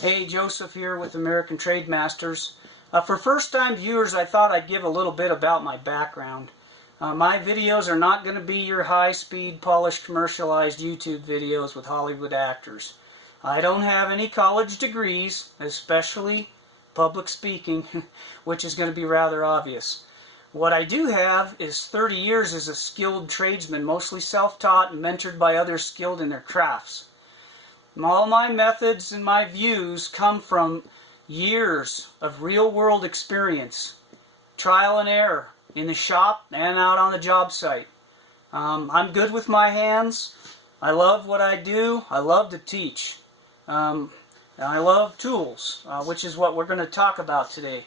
Hey, Joseph here with American Trade Masters. For first-time viewers, I thought I'd give a little bit about my background. My videos are not going to be your high-speed, polished, commercialized YouTube videos with Hollywood actors. I don't have any college degrees, especially public speaking, which is going to be rather obvious. What I do have is 30 years as a skilled tradesman, mostly self-taught and mentored by others skilled in their crafts. All my methods and my views come from years of real-world experience, trial and error, in the shop and out on the job site. I'm good with my hands. I love what I do. I love to teach. And I love tools, which is what we're going to talk about today.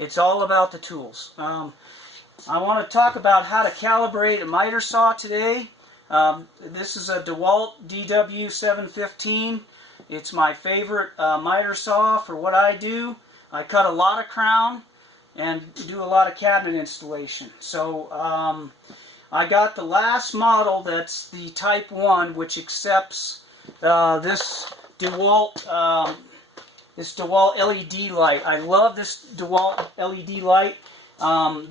It's all about the tools. I want to talk about how to calibrate a miter saw today. This is a DeWalt dw715. It's my favorite miter saw for what I do. I cut a lot of crown and do a lot of cabinet installation. So I got the last model, that's the Type 1, which accepts this DeWalt LED light. I love this DeWalt LED light.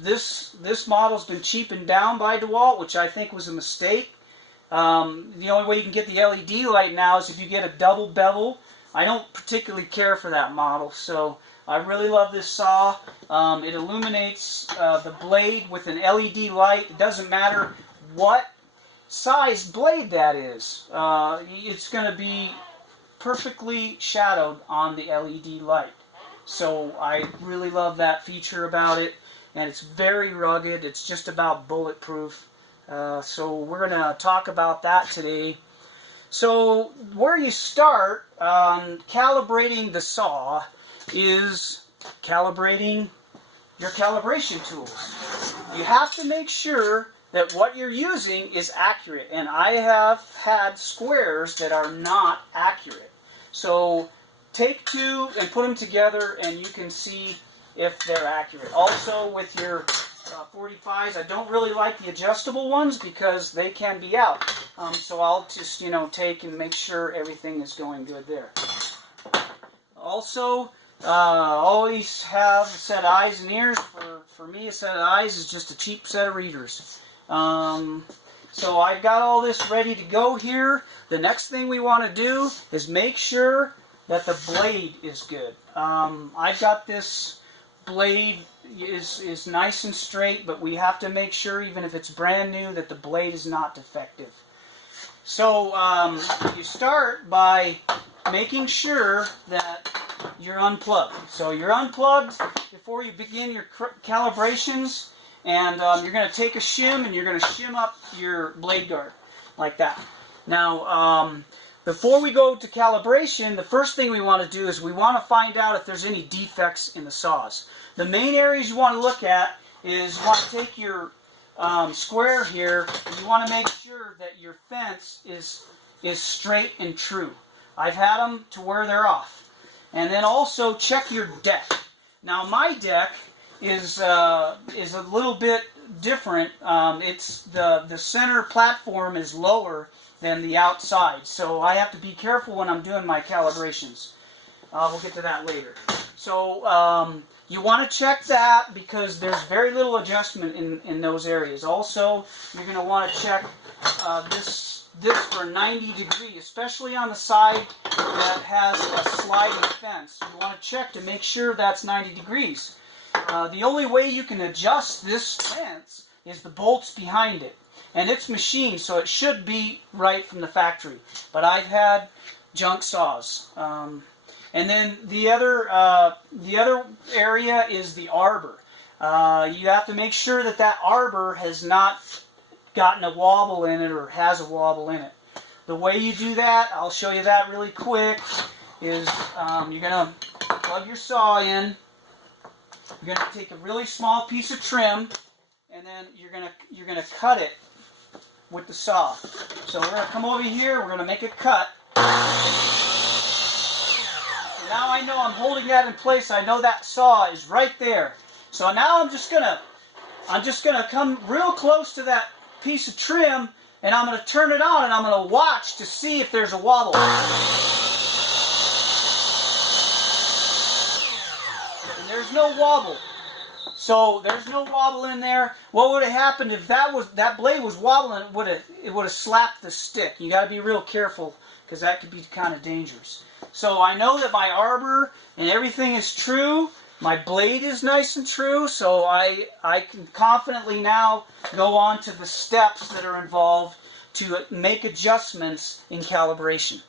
This model's been cheapened down by DeWalt, which I think was a mistake. The only way you can get the LED light now is if you get a double bevel. I don't particularly care for that model, so I really love this saw. It illuminates the blade with an LED light. It doesn't matter what size blade that is. It's going to be perfectly shadowed on the LED light. So I really love that feature about it, and it's very rugged. It's just about bulletproof. So we're going to talk about that today. So where you start on calibrating the saw is calibrating your calibration tools. You have to make sure that what you're using is accurate, and I have had squares that are not accurate. So take two and put them together and you can see if they're accurate. Also with your 45s, I don't really like the adjustable ones because they can be out. So I'll just, take and make sure everything is going good there. Also, always have a set of eyes and ears. For me, a set of eyes is just a cheap set of readers. So I've got all this ready to go here. The next thing we want to do is make sure that the blade is good. I've got this blade is nice and straight, but we have to make sure, even if it's brand new, that the blade is not defective. So you start by making sure that you're unplugged. So you're unplugged before you begin your calibrations, and you're going to take a shim and you're going to shim up your blade guard like that. Now before we go to calibration, the first thing we want to do is we want to find out if there's any defects in the saws. The main areas you want to look at is you want to take your square here, and you want to make sure that your fence is straight and true. I've had them to where they're off. And then also check your deck. Now my deck is a little bit different. It's the center platform is lower than the outside, so I have to be careful when I'm doing my calibrations. We'll get to that later. So you want to check that because there's very little adjustment in those areas. Also, you're going to want to check this for 90 degrees, especially on the side that has a sliding fence. You want to check to make sure that's 90 degrees. The only way you can adjust this fence is the bolts behind it. And it's machined, so it should be right from the factory. But I've had junk saws. And then the other area is the arbor. You have to make sure that that arbor has not gotten a wobble in it or has a wobble in it. The way you do that, I'll show you that really quick, is you're going to plug your saw in. You're going to take a really small piece of trim, and then you're going to cut it with the saw. So we're going to come over here, we're going to make a cut. So now I know I'm holding that in place. I know that saw is right there. So now I'm just gonna come real close to that piece of trim, and I'm gonna turn it on, and I'm gonna watch to see if there's a wobble. there's no wobble. So there's no wobble in there. What would have happened if that blade was wobbling? It would have slapped the stick. You got to be real careful because that could be kind of dangerous. So I know that my arbor and everything is true. My blade is nice and true. So I can confidently now go on to the steps that are involved to make adjustments in calibration.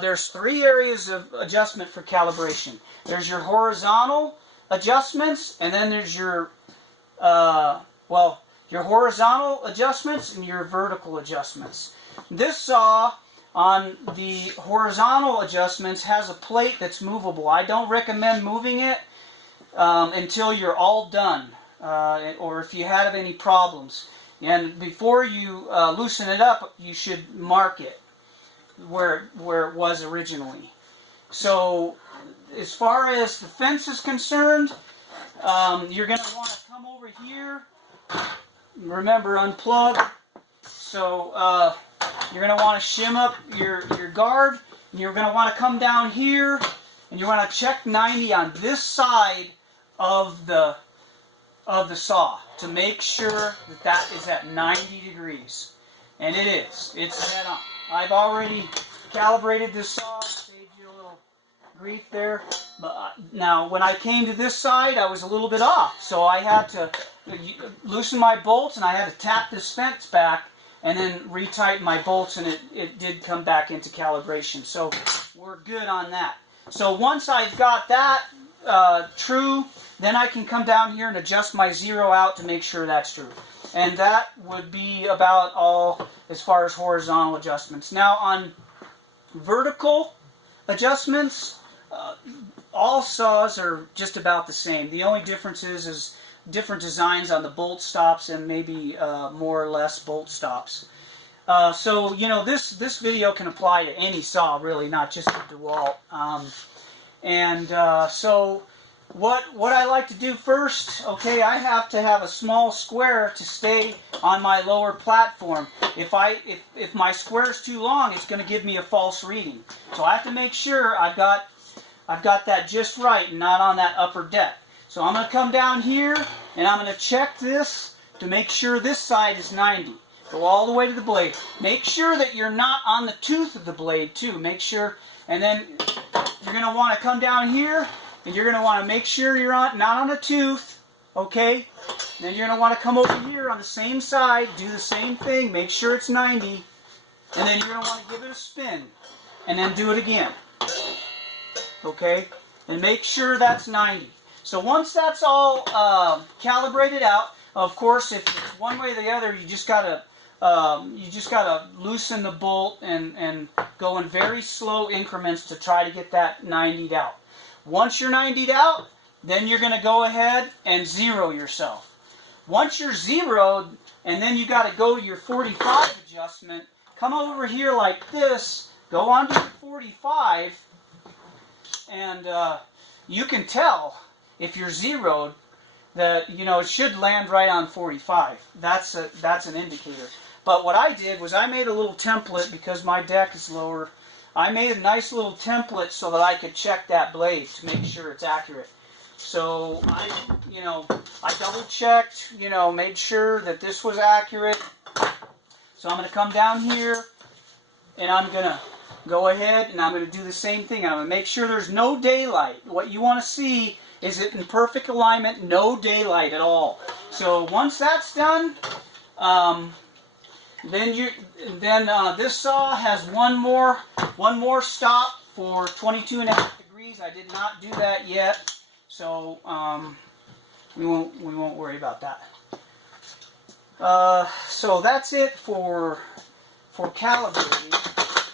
There's 3 areas of adjustment for calibration. There's your horizontal adjustments, and then there's your your horizontal adjustments and your vertical adjustments. This saw on the horizontal adjustments has a plate that's movable. I don't recommend moving it until you're all done, or if you have any problems. And before you loosen it up, you should mark it where it was originally. So as far as the fence is concerned, you're going to want to come over here. Remember, unplug. So you're going to want to shim up your guard. And you're going to want to come down here, and you want to check 90 on this side of the saw to make sure that is at 90 degrees. And it is. It's head on. I've already calibrated this saw. Saved you a little grief there. But now, when I came to this side, I was a little bit off. So I had to loosen my bolts, and I had to tap this fence back and then retighten my bolts, and it did come back into calibration. So we're good on that. So once I've got that true, then I can come down here and adjust my zero out to make sure that's true. And that would be about all as far as horizontal adjustments. Now on vertical adjustments, all saws are just about the same. The only difference is different designs on the bolt stops and maybe more or less bolt stops. So, you know, this video can apply to any saw, really, not just the DeWalt. So what I like to do first, okay, I have to have a small square to stay on my lower platform. If my square is too long, it's going to give me a false reading. So I have to make sure I've got that just right and not on that upper deck. So I'm going to come down here and I'm going to check this to make sure this side is 90. Go all the way to the blade. Make sure that you're not on the tooth of the blade too. Make sure, and then you're going to want to come down here and you're going to want to make sure you're not on the tooth. Okay? Then you're going to want to come over here on the same side, do the same thing, make sure it's 90, and then you're going to want to give it a spin and then do it again. Okay? And make sure that's 90. So once that's all calibrated out, of course, if it's one way or the other, you just gotta loosen the bolt and go in very slow increments to try to get that 90'd out. Once you're 90'd out, then you're gonna go ahead and zero yourself. Once you're zeroed, and then you got to go to your 45 adjustment. Come over here like this. Go on to your 45, and you can tell if you're zeroed that, you know, it should land right on 45. That's an indicator. But what I did was I made a little template because my deck is lower. I made a nice little template so that I could check that blade to make sure it's accurate. So I double checked, made sure that this was accurate. So I'm going to come down here and I'm going to go ahead and I'm going to do the same thing. I'm going to make sure there's no daylight. What you want to see is it in perfect alignment, no daylight at all. So once that's done, then this saw has one more stop for 22.5 degrees. I did not do that yet, so we won't worry about that. So that's it for calibrating.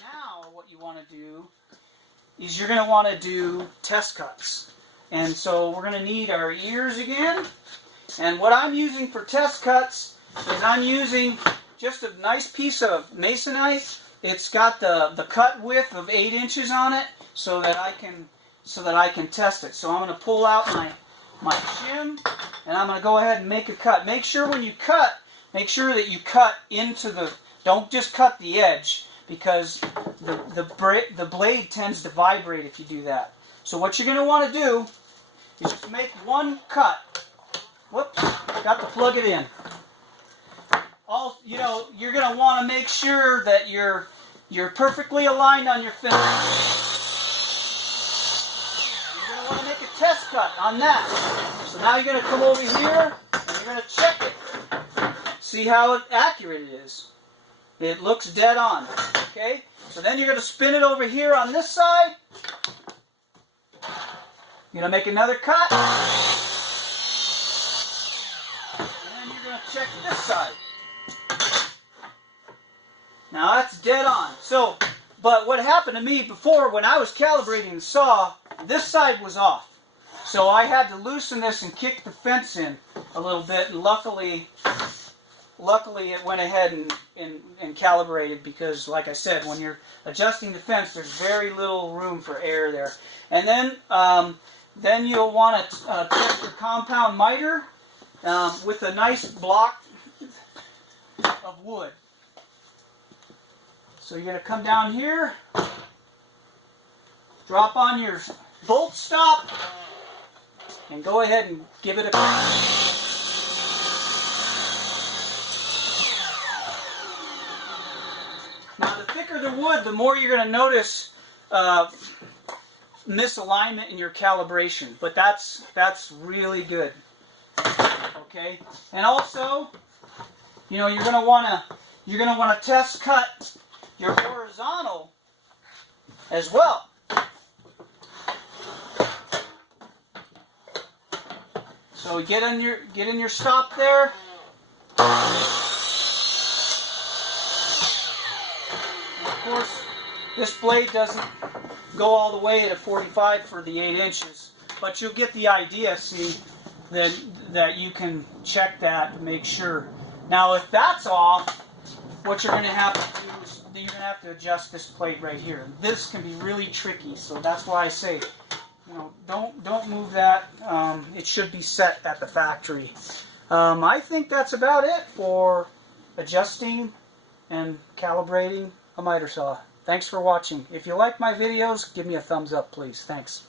Now what you want to do is you're going to want to do test cuts. And so we're going to need our ears again. And what I'm using for test cuts is I'm using just a nice piece of masonite. It's got the cut width of 8 inches on it, so that I can test it. So I'm going to pull out my shim, and I'm going to go ahead and make a cut. Make sure when you cut, make sure that you cut into the. Don't just cut the edge, because the blade tends to vibrate if you do that. So what you're going to want to do You just make one cut. Whoops, got to plug it in. You know, you're going to want to make sure that you're perfectly aligned on your finish. You're going to want to make a test cut on that. So now you're going to come over here and you're going to check it. See how accurate it is. It looks dead on. Okay? So then you're going to spin it over here on this side. You're going to make another cut. And then you're going to check this side. Now that's dead on. So, but what happened to me before when I was calibrating the saw, this side was off. So I had to loosen this and kick the fence in a little bit, and luckily it went ahead and calibrated, because like I said, when you're adjusting the fence, there's very little room for air there. And then you'll want to check your compound miter with a nice block of wood. So you're going to come down here, drop on your bolt stop, and go ahead and give it a crank. Now the thicker the wood, the more you're going to notice misalignment in your calibration, but that's really good. Okay, and also, you know, you're going to want to test cut your horizontal as well. So get in your stop there. And of course, this blade doesn't go all the way to 45 for the 8 inches, but you'll get the idea. See that you can check that to make sure. Now, if that's off, what you're going to have to do is you're going to have to adjust this plate right here. This can be really tricky, so that's why I say, you know, don't move that. It should be set at the factory. I think that's about it for adjusting and calibrating a miter saw. Thanks for watching. If you like my videos, give me a thumbs up, please. Thanks.